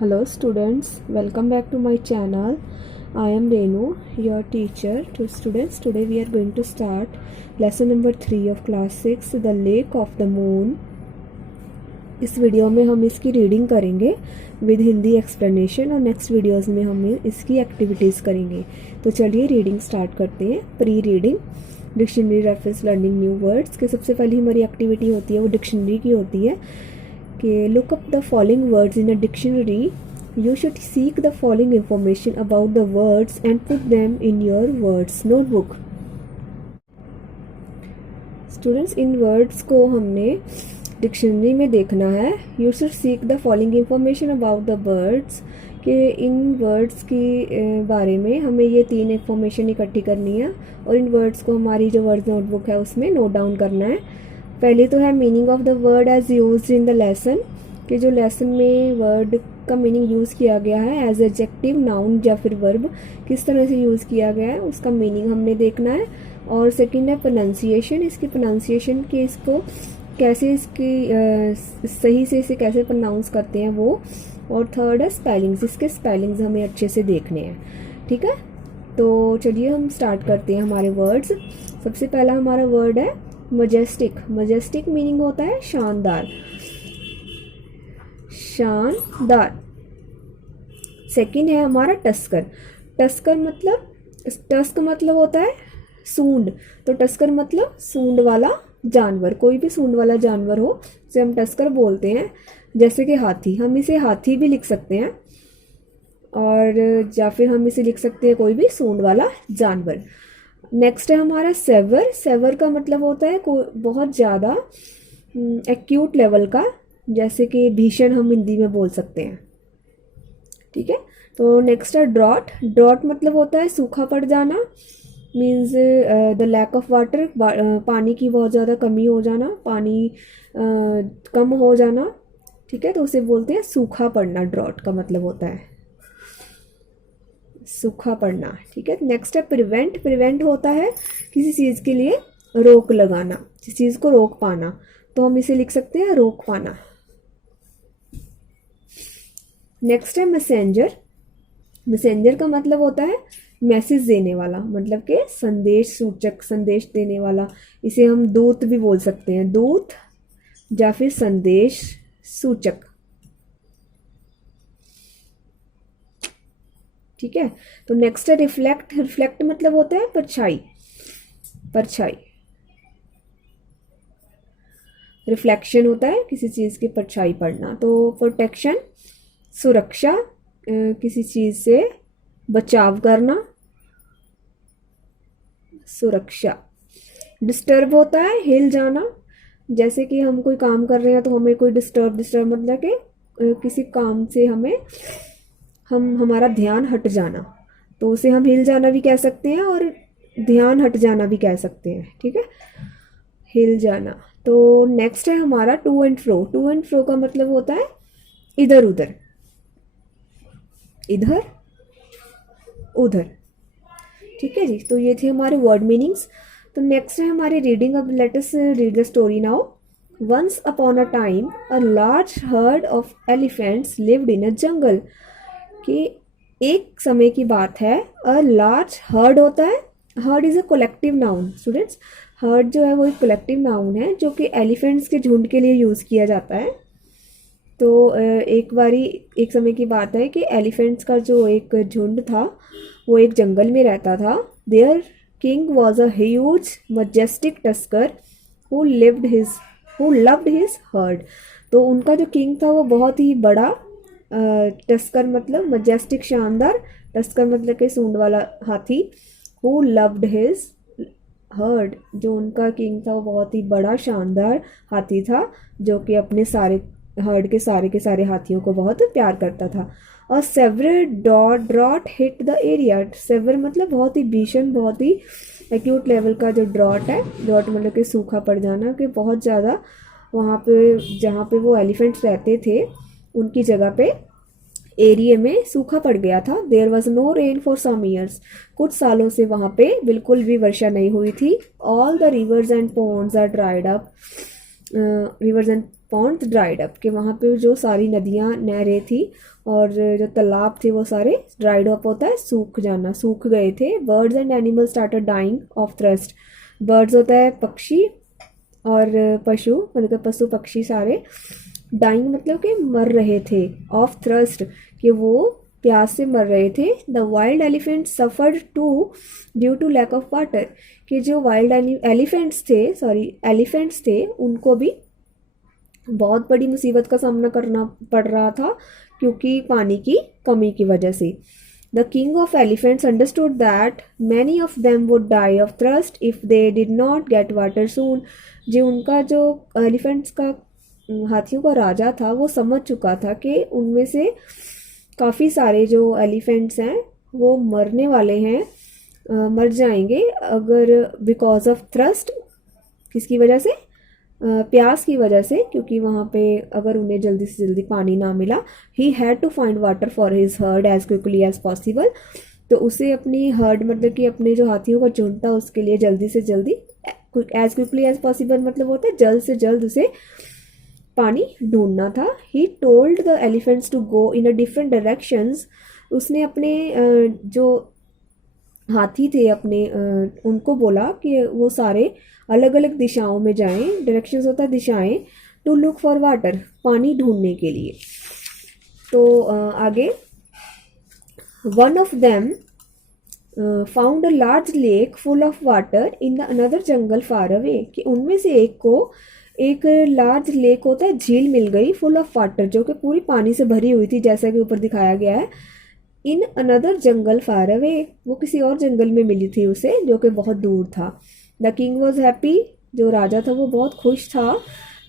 Hello students, welcome back to my channel. I am Renu, your teacher. To students, today we are going to start lesson number 3 of class 6, The Lake of the Moon. इस video में हम इसकी reading करेंगे with Hindi explanation और next videos में हम इसकी activities करेंगे। तो चलिए रीडिंग स्टार्ट करते हैं। Pre reading, dictionary reference, learning new words के सबसे पहली हमारी एक्टिविटी होती है वो डिक्शनरी की होती है कि look up the following words in a dictionary. You should seek the following information about the words and put them in your words notebook. Students, in words को हमने डिक्शनरी में देखना है। You should seek the following information about the words कि इन words की बारे में हमें ये 3 इंफॉर्मेशन इकट्ठी करनी है और इन वर्ड्स को हमारी जो वर्ड्स नोटबुक है उसमें नोट डाउन करना है। पहले तो है meaning of the word as used in the lesson, कि जो लेसन में वर्ड का मीनिंग यूज़ किया गया है एज एडजेक्टिव, नाउन या फिर वर्ब, किस तरह से यूज़ किया गया है उसका मीनिंग हमने देखना है। और सेकंड है प्रोनाउंसिएशन, इसकी प्रोनाउंसिएशन के इसको कैसे इसकी सही से इसे कैसे प्रोनाउंस करते हैं वो। और थर्ड है स्पेलिंग्स, इसके स्पेलिंग्स हमें अच्छे से देखने हैं। ठीक है, तो चलिए हम स्टार्ट करते हैं हमारे वर्ड्स। सबसे पहला हमारा वर्ड है मजेस्टिक। मजेस्टिक मीनिंग होता है शानदार, शानदार। सेकंड है हमारा टस्कर। टस्कर मतलब टस्क मतलब होता है सूंड, तो टस्कर मतलब सूंड वाला जानवर। कोई भी सूंड वाला जानवर हो उसे हम टस्कर बोलते हैं। जैसे कि हाथी, हम इसे हाथी भी लिख सकते हैं और या फिर हम इसे लिख सकते हैं कोई भी सूंड वाला जानवर। नेक्स्ट है हमारा सेवर। सेवर का मतलब होता है बहुत ज़्यादा एक्यूट लेवल का, जैसे कि भीषण हम हिंदी में बोल सकते हैं। ठीक है, तो नेक्स्ट है ड्रॉट। ड्रॉट मतलब होता है सूखा पड़ जाना, means the lack of water, पानी की बहुत ज़्यादा कमी हो जाना, पानी कम हो जाना। ठीक है, तो उसे बोलते हैं सूखा पड़ना। ड्रॉट का मतलब होता है सूखा पड़ना। ठीक है, नेक्स्ट है प्रिवेंट। प्रिवेंट होता है किसी चीज़ के लिए रोक लगाना, किसी चीज़ को रोक पाना, तो हम इसे लिख सकते हैं रोक पाना। नेक्स्ट है मैसेंजर। मैसेंजर का मतलब होता है मैसेज देने वाला, मतलब कि संदेश सूचक, संदेश देने वाला। इसे हम दूत भी बोल सकते हैं, दूत या फिर संदेश सूचक। ठीक है, तो नेक्स्ट है रिफ्लेक्ट। रिफ्लेक्ट मतलब होता है परछाई, परछाई। रिफ्लेक्शन होता है किसी चीज़ की परछाई पड़ना। तो प्रोटेक्शन, सुरक्षा, किसी चीज़ से बचाव करना, सुरक्षा। डिस्टर्ब होता है हिल जाना, जैसे कि हम कोई काम कर रहे हैं तो हमें कोई डिस्टर्ब मतलब कि किसी काम से हमारा ध्यान हट जाना, तो उसे हम हिल जाना भी कह सकते हैं और ध्यान हट जाना भी कह सकते हैं। ठीक है, हिल जाना। तो नेक्स्ट है हमारा to and fro. To and fro का मतलब होता है इधर उधर, इधर उधर। ठीक है जी, तो ये थे हमारे वर्ड मीनिंग्स। तो नेक्स्ट है हमारी रीडिंग। अब let us read the story now. Once upon a time a large herd of elephants lived in a jungle. कि एक समय की बात है, अ लार्ज हर्ड होता है, heard is a collective noun. Students, heard जो है वो एक कलेक्टिव नाउन है जो कि एलिफेंट्स के झुंड के लिए यूज़ किया जाता है। तो एक समय की बात है कि एलिफेंट्स का जो एक झुंड था वो एक जंगल में रहता था। There king was a huge majestic tusker who loved his heard. तो उनका जो किंग था वो बहुत ही बड़ा, टस्कर मतलब मजेस्टिक शानदार, टस्कर मतलब कि सूंड वाला हाथी, हु लव्ड हिज हर्ड, जो उनका किंग था वो बहुत ही बड़ा शानदार हाथी था जो कि अपने सारे हर्ड के सारे हाथियों को बहुत प्यार करता था। और severe drought hit the area. Severe मतलब बहुत ही भीषण, बहुत ही एक्यूट लेवल का जो ड्रॉट है, ड्रॉट मतलब कि सूखा पड़ जाना, कि बहुत ज़्यादा वहाँ पे जहाँ पे वो एलिफेंट्स रहते थे उनकी जगह पे एरिया में सूखा पड़ गया था। There was no rain for some years. कुछ सालों से वहाँ पे बिल्कुल भी वर्षा नहीं हुई थी। All the rivers and ponds are dried up. Rivers and ponds dried up, कि वहाँ पे जो सारी नदियाँ नहरें थी और जो तालाब थे वो सारे ड्राइड अप होता है सूख जाना, सूख गए थे। Birds and animals started dying of thirst. Birds होता है पक्षी और पशु, मतलब पशु पक्षी सारे, डाइंग मतलब कि मर रहे थे, ऑफ थ्रस्ट कि वो प्यास से मर रहे थे। The wild elephant suffered too due to lack of water, कि जो वाइल्ड एलिफेंट्स थे उनको भी बहुत बड़ी मुसीबत का सामना करना पड़ रहा था क्योंकि पानी की कमी की वजह से। The king of elephants understood that many of them would die of thirst if they did not get water soon. जो उनका जो एलिफेंट्स का, हाथियों का राजा था, वो समझ चुका था कि उनमें से काफ़ी सारे जो एलिफेंट्स हैं वो मरने वाले हैं, मर जाएंगे अगर बिकॉज ऑफ थ्रस्ट, किसकी वजह से, प्यास की वजह से, क्योंकि वहाँ पे अगर उन्हें जल्दी से जल्दी पानी ना मिला। He had to find water for his herd as quickly as possible, तो उसे अपनी हर्ड मतलब कि अपने जो हाथियों का झुंड था उसके लिए जल्दी से जल्दी, एज क्विकली एज पॉसिबल मतलब होता है जल्द से जल्द उसे पानी ढूंढना था। He told the elephants to go in a different directions, उसने अपने जो हाथी थे अपने उनको बोला कि वो सारे अलग अलग दिशाओं में जाएं, डायरेक्शंस होता है दिशाएं, टू लुक फॉर वाटर, पानी ढूंढने के लिए। तो आगे, one of them found a large lake full of water in the another jungle far away, कि उनमें से एक को एक लार्ज लेक होता है झील मिल गई, फुल ऑफ वाटर, जो कि पूरी पानी से भरी हुई थी जैसा कि ऊपर दिखाया गया है। In another jungle far away, वो किसी और जंगल में मिली थी उसे जो कि बहुत दूर था। द किंग वॉज हैप्पी, जो राजा था वो बहुत खुश था।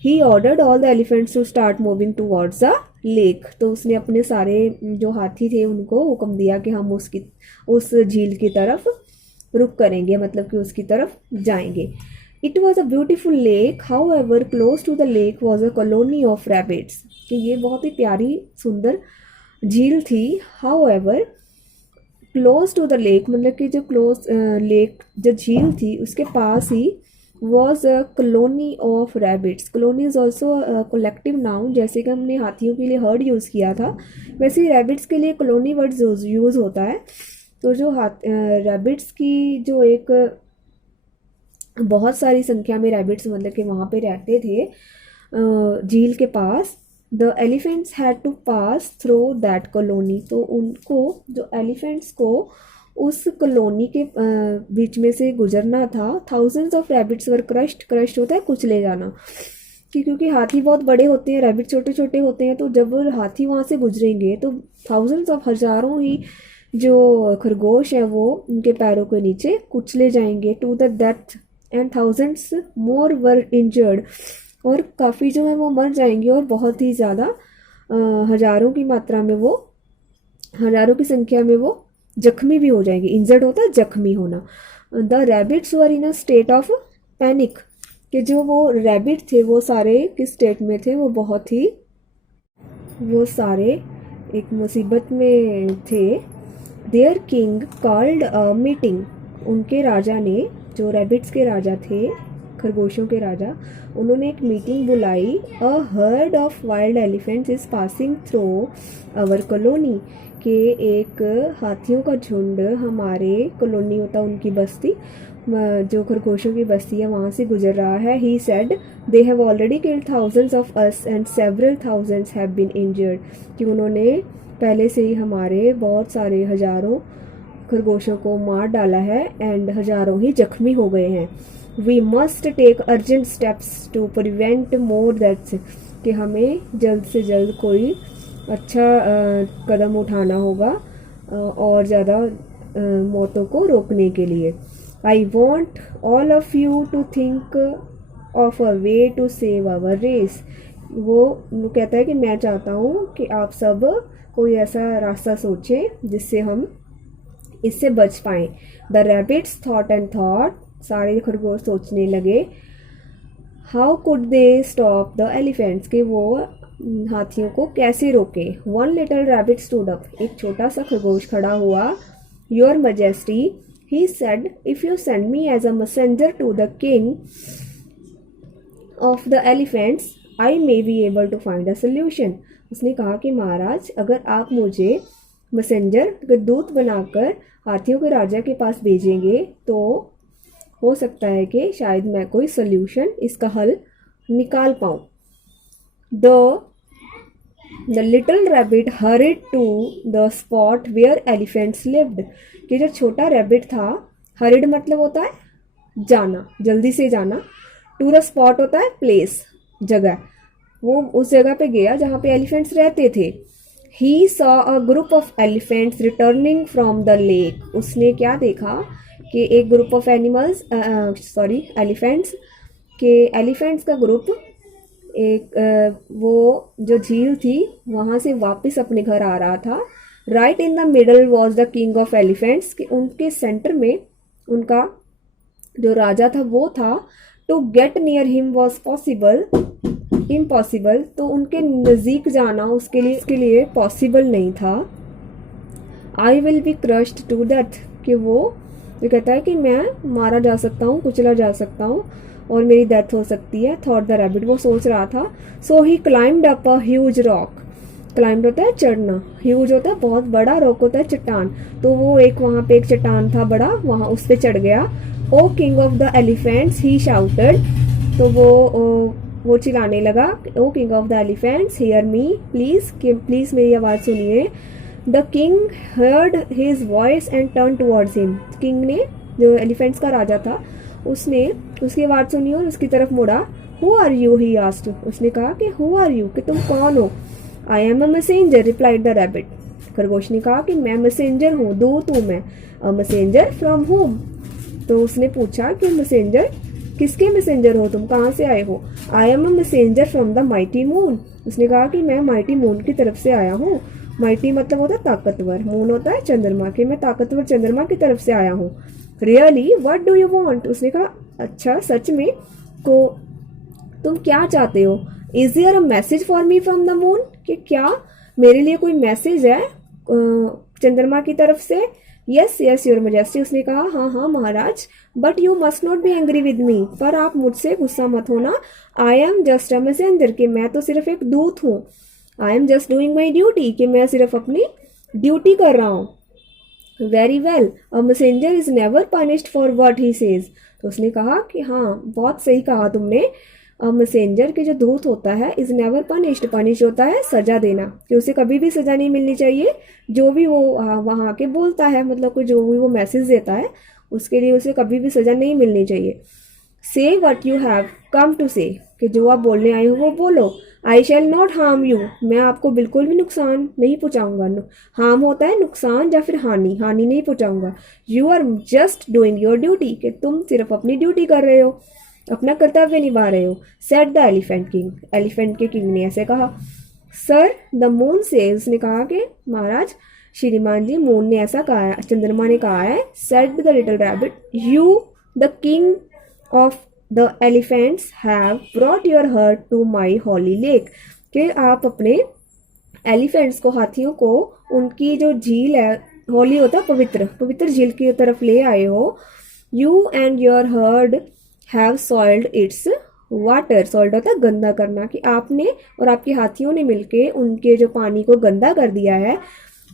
He ordered all the elephants to start moving towards the lake, तो उसने अपने सारे जो हाथी थे उनको हुक्म दिया कि हम उस झील की तरफ रुक करेंगे, मतलब कि उसकी तरफ जाएंगे। It was a beautiful lake, however close to the lake was a colony of rabbits, कि ये बहुत ही प्यारी सुंदर झील थी। However close to the lake मतलब कि जो क्लोज लेक जो झील थी उसके पास ही was a colony of rabbits. Colony is also collective noun, जैसे कि हमने हाथियों के लिए हर्ड यूज़ किया था वैसे ही रैबिट्स के लिए कॉलोनी वर्ड यूज़ होता है। तो जो रैबिट्स की जो एक बहुत सारी संख्या में रैबिट्स मतलब कि वहाँ पे रहते थे झील के पास। The elephants had to pass through that colony, तो उनको जो एलिफेंट्स को उस कॉलोनी के बीच में से गुजरना था। Thousands of rabbits were crushed होता है कुचले जाना, क्योंकि हाथी बहुत बड़े होते हैं, रैबिट छोटे छोटे होते हैं, तो जब हाथी वहाँ से गुजरेंगे तो थाउजेंड्स ऑफ हज़ारों ही जो खरगोश है वो उनके पैरों के नीचे कुचले जाएंगे to the death, and thousands more were injured, और काफ़ी जो है वो मर जाएंगे और बहुत ही ज़्यादा हज़ारों की मात्रा में वो, हज़ारों की संख्या में वो जख्मी भी हो जाएंगे। इंजर्ड होता है जख्मी होना। The rabbits were in a state of panic, कि जो वो रैबिट थे वो सारे किस स्टेट में थे, वो बहुत ही, वो सारे एक मुसीबत में थे। There king called a meeting, उनके राजा ने, जो रैबिट्स के राजा थे, खरगोशों के राजा, उन्होंने एक मीटिंग बुलाई। A herd of wild elephants is passing through our colony, के एक हाथियों का झुंड हमारे कॉलोनी होता उनकी बस्ती, जो खरगोशों की बस्ती है वहाँ से गुजर रहा है। He said they have already killed thousands of us and several thousands have been injured, कि उन्होंने पहले से ही हमारे बहुत सारे हज़ारों खरगोशों को मार डाला है एंड हज़ारों ही जख्मी हो गए हैं। We must take urgent steps to prevent more deaths, कि हमें जल्द से जल्द कोई अच्छा कदम उठाना होगा और ज़्यादा मौतों को रोकने के लिए। I want all of you to think of a way to save our race, वो कहता है कि मैं चाहता हूँ कि आप सब कोई ऐसा रास्ता सोचें जिससे हम इससे बच पाएँ। The rabbits thought and thought, सारे खरगोश सोचने लगे। How could they stop the elephants, के वो हाथियों को कैसे रोके। One little rabbit stood up, एक छोटा सा खरगोश खड़ा हुआ। Your majesty, he said, if you send me as a messenger to the king of the elephants I may be able to find a solution. उसने कहा कि महाराज अगर आप मुझे मैसेंजर दूत बनाकर हाथियों के राजा के पास भेजेंगे तो हो सकता है कि शायद मैं कोई सोल्यूशन, इसका हल निकाल पाऊँ। The little rabbit hurried to the spot where elephants lived. कि जो छोटा रैबिट था, हरिड मतलब होता है जाना, जल्दी से जाना, टू द स्पॉट होता है प्लेस, जगह, वो उस जगह पे गया जहाँ पे एलिफेंट्स रहते थे। He saw a group of elephants returning from the lake. उसने क्या देखा कि एक ग्रुप ऑफ एलिफेंट्स के एलिफेंट्स का ग्रुप वो जो झील थी वहाँ से वापस अपने घर आ रहा था। Right in the middle was the king of elephants. कि उनके सेंटर में उनका जो राजा था वो था। To get near him was impossible. तो उनके नज़दीक जाना उसके लिए पॉसिबल नहीं था। I will be crushed to death. कि वो कहता है कि मैं मारा जा सकता हूँ, कुचला जा सकता हूँ और मेरी डेथ हो सकती है। थॉट द रैबिट, वो सोच रहा था। So he climbed up a huge rock. Climbed होता है चढ़ना, ह्यूज होता है बहुत बड़ा, रॉक होता है चट्टान। तो वो वहाँ पे एक चट्टान था बड़ा, वहाँ उस पे चढ़ गया। O king of the elephants he shouted. तो वो चिल्लाने लगा, O king of the elephants hear me please मेरी आवाज़ सुनिए। The king heard his voice and turn towards him. King ने, जो एलिफेंट्स का राजा था, उसने उसकी आवाज़ सुनी और उसकी तरफ मुड़ा। Who are you, he asked. उसने कहा कि हु आर यू, कि तुम कौन हो। I am a messenger, replied the rabbit. खरगोश ने कहा कि मैं मैसेंजर हूँ, दूत हूँ मैं। A messenger from home. तो उसने पूछा कि मैसेंजर, किसके मैसेंजर हो तुम, कहाँ से आए हो। I am a messenger from the mighty moon. उसने कहा कि मैं माइटी मून की तरफ से आया हूँ। माइटी मतलब होता है ताकतवर, मून होता है चंद्रमा, कि मैं ताकतवर चंद्रमा की तरफ से आया हूँ। Really what do you want. उसने कहा अच्छा सच में, को तुम क्या चाहते हो। Is there a message for me from the moon. कि क्या मेरे लिए कोई मैसेज है चंद्रमा की तरफ से। Yes yes your majesty. उसने कहा हाँ हाँ महाराज, but you must not be angry with me. पर आप मुझसे गुस्सा मत होना। I am just a messenger, कि मैं तो सिर्फ एक दूत हूँ। I am just doing my duty, कि मैं सिर्फ अपनी ड्यूटी कर रहा हूँ। Very well, a messenger is never punished for what he says. तो उसने कहा कि हाँ बहुत सही कहा तुमने। मैसेंजर के जो दूत होता है इज नेवर पनिश्ड, पनिश होता है सजा देना, कि उसे कभी भी सजा नहीं मिलनी चाहिए। जो भी वो वहाँ आके बोलता है, मतलब कोई जो भी वो मैसेज देता है उसके लिए उसे कभी भी सजा नहीं मिलनी चाहिए। Say what you have come to say, कि जो आप बोलने आए हो वो बोलो। I shall not harm you, मैं आपको बिल्कुल भी नुकसान नहीं पहुंचाऊंगा। हार्म होता है नुकसान या फिर हानि, हानि नहीं पहुंचाऊंगा। You are just doing your duty, कि तुम सिर्फ अपनी ड्यूटी कर रहे हो, अपना कर्तव्य निभा रहे हो। Said the elephant king, elephant के किंग ने ऐसे कहा। सर द मून से, उसने कहा कि महाराज श्रीमान जी, मून ने ऐसा कहा है, चंद्रमा ने कहा है। Said the little rabbit, you the king of the elephants have brought your herd to my holy lake. कि आप अपने एलिफेंट्स को, हाथियों को, उनकी जो झील है, होली होता है पवित्र, पवित्र झील की तरफ ले आए हो। You and your herd have soiled it's water. Soiled होता है गंदा करना, कि आपने और आपके हाथियों ने मिलके उनके जो पानी को गंदा कर दिया है।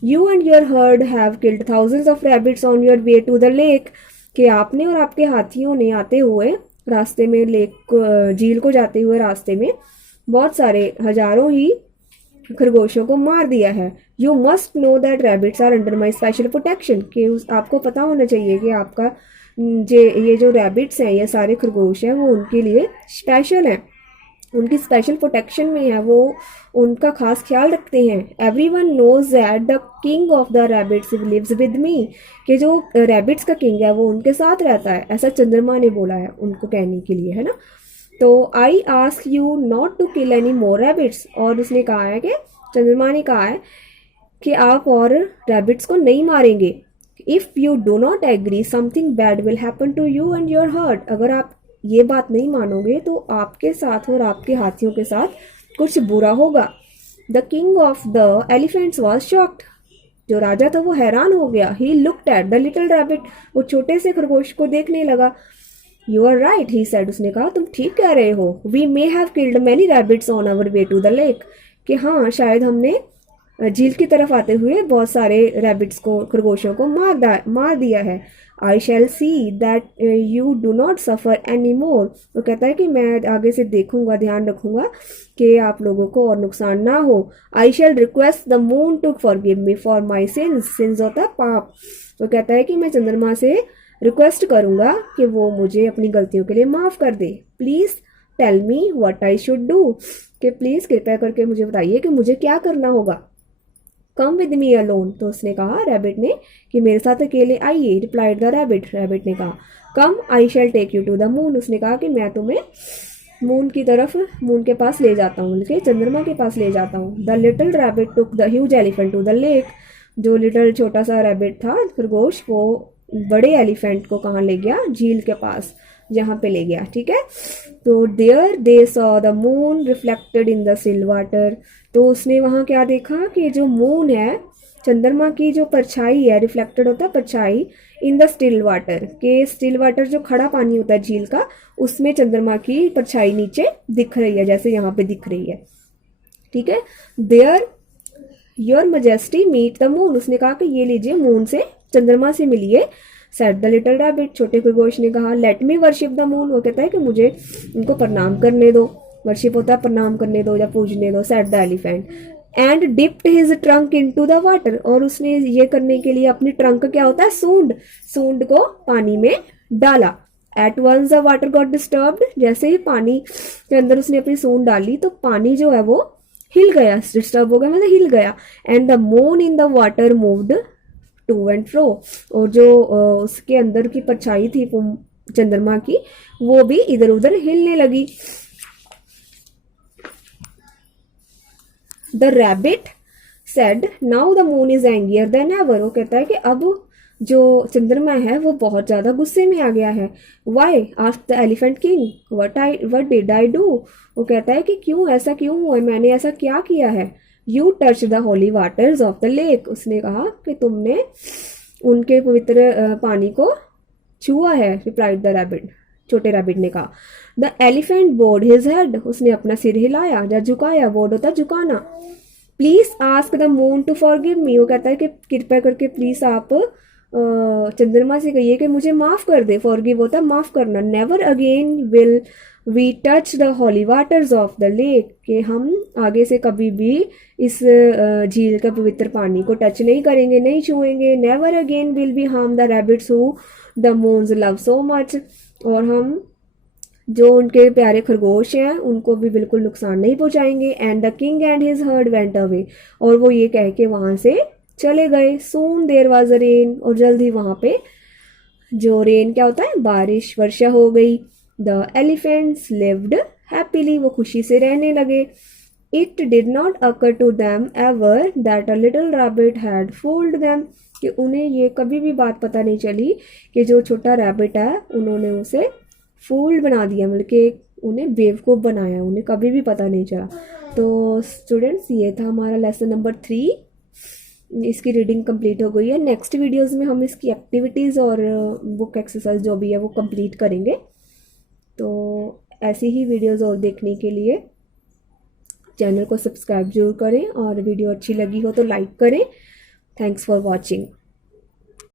You and your herd have killed thousands of rabbits on your way to the lake. कि आपने और आपके हाथियों ने आते हुए रास्ते में, लेक झील को जाते हुए रास्ते में बहुत सारे हजारों ही खरगोशों को मार दिया है। You must know that rabbits are under my special protection. कि आपको पता होना चाहिए कि आपका ये जो रैबिट्स हैं, ये सारे खरगोश हैं, वो उनके लिए स्पेशल हैं, उनकी स्पेशल प्रोटेक्शन में है, वो उनका खास ख्याल रखते हैं। Everyone knows that the king of the rabbits lives with me. कि जो रैबिट्स का किंग है वो उनके साथ रहता है, ऐसा चंद्रमा ने बोला है उनको कहने के लिए, है ना। तो I ask you not to kill any more rabbits. और उसने कहा है कि चंद्रमा ने कहा है कि आप और रैबिट्स को नहीं मारेंगे। If you do not agree something bad will happen to you and your herd. अगर आप ये बात नहीं मानोगे तो आपके साथ और आपके हाथियों के साथ कुछ बुरा होगा। The king of the elephants was shocked. जो राजा था वो हैरान हो गया। He looked at the little rabbit, वो छोटे से खरगोश को देखने लगा। You are right he said, उसने कहा तुम ठीक कह रहे हो। We may have killed many rabbits on our way to the lake, कि हाँ शायद हमने झील की तरफ आते हुए बहुत सारे रैबिट्स को, खरगोशों को मार दिया है। I shall see that you do not suffer any more, वो कहता है कि मैं आगे से देखूंगा, ध्यान रखूंगा कि आप लोगों को और नुकसान ना हो। I shall request the moon to forgive me for my sins, sins होता है पाप। वो कहता है कि मैं चंद्रमा से रिक्वेस्ट करूंगा कि वो मुझे अपनी गलतियों के लिए माफ़ कर दे। Please tell me what I should do, कि प्लीज़ कृपया करके मुझे बताइए कि मुझे क्या करना होगा। कम विद मी अलोन, तो उसने कहा रैबिट ने कि मेरे साथ अकेले आइए। रिप्लाइड द रैबिट, रैबिट ने कहा come I shall take you to the moon, उसने कहा कि मैं तुम्हें मून की तरफ, मून के पास ले जाता हूँ, बल्कि चंद्रमा के पास ले जाता हूँ। The little rabbit took the huge elephant to the lake, जो लिटिल छोटा सा रैबिट था खरगोश, वो बड़े एलिफेंट को कहाँ ले गया, झील के पास, जहाँ पे ले गया। ठीक है, तो there they saw the moon reflected in the still water, तो उसने वहाँ क्या देखा कि जो मून है, चंद्रमा की जो परछाई है, रिफ्लेक्टेड होता है परछाई, इन द स्टिल वाटर, के स्टिल वाटर जो खड़ा पानी होता है झील का, उसमें चंद्रमा की परछाई नीचे दिख रही है, जैसे यहाँ पे दिख रही है। ठीक है, there your majesty meet the moon, उसने कहा कि ये लीजिए मून से, चंद्रमा से मिलिए। सेड द लिटिल रैबिट, छोटे खरगोश ने कहा let me worship the moon, वो कहता है कि मुझे इनको प्रणाम करने दो, वर्शिप होता है प्रणाम करने दो या पूजने दो। Said the elephant and dipped his trunk into the water, और उसने ये करने के लिए अपनी ट्रंक, क्या होता है सूंड, सूंड को पानी में डाला। At once the water got disturbed, जैसे ही पानी के अंदर उसने अपनी सूंड डाली तो पानी जो है वो हिल गया, डिस्टर्ब हो गया मतलब हिल गया। And the moon in the water moved to and fro, और जो उसके अंदर की परछाई थी चंद्रमा की, वो भी इधर उधर हिलने लगी। The rabbit said now the moon is angrier than ever, वो कहता है कि अब जो चंद्रमा है वो बहुत ज्यादा गुस्से में आ गया है। Why asked the elephant king what did I do, वो कहता है कि क्यों, ऐसा क्यों हुआ, मैंने ऐसा क्या किया है। You touch the Holi waters of the lake, उसने कहा कि तुमने उनके पवित्र पानी को छुआ है। रिप्लाइड द रैबिट, छोटे रैबिट ने कहा। The elephant bowed his head, उसने अपना सिर हिलाया या झुकाया, बोर्ड होता झुकाना। Please ask the moon to forgive me, वो कहता है कि कृपया करके प्लीज आप चंद्रमा से कहिए कि मुझे माफ कर दे। फॉरगिव होता है माफ करना। Never again will we touch the holy waters of the lake, कि हम आगे से कभी भी इस झील के पवित्र पानी को टच नहीं करेंगे, नहीं छुएंगे। Never again will be harm the rabbits who the moon's love so much, और हम जो उनके प्यारे खरगोश हैं उनको भी बिल्कुल नुकसान नहीं पहुंचाएंगे। And the king and his heard went away, और वो ये कह के वहां से चले गए। सून देयर वाज अ रेन, और जल्द ही वहां पे जो रेन क्या होता है, बारिश, वर्षा हो गई। द एलिफेंट्स लिव्ड हैप्पीली, वो खुशी से रहने लगे। It did not occur to them ever that a little rabbit had fooled them, कि उन्हें ये कभी भी बात पता नहीं चली कि जो छोटा रैबिट है उन्होंने उसे फूल्ड बना दिया, मतलब कि उन्हें बेवकूफ़ बनाया, उन्हें कभी भी पता नहीं चला। तो स्टूडेंट्स ये था हमारा लेसन नंबर 3, इसकी रीडिंग कंप्लीट हो गई है। नेक्स्ट वीडियोस में हम इसकी एक्टिविटीज़ और बुक एक्सरसाइज जो भी है वो कंप्लीट करेंगे। तो ऐसी ही वीडियोस और देखने के लिए चैनल को सब्सक्राइब जरूर करें, और वीडियो अच्छी लगी हो तो लाइक करें। Thanks for watching.